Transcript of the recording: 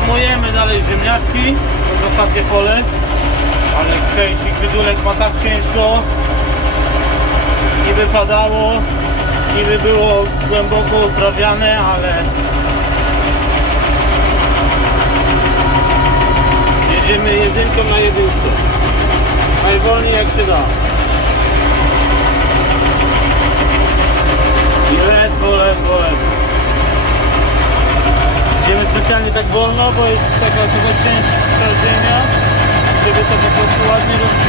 Hamujemy dalej ziemniaczki, to już ostatnie pole, ale kęsik bydulek ma tak ciężko, niby padało, niby było głęboko uprawiane, ale jedziemy jedynką na jedynce, najwolniej jak się da. Specjalnie tak wolno, bo jest taka trochę cięższa ziemia, żeby to po prostu ładnie rozbiło.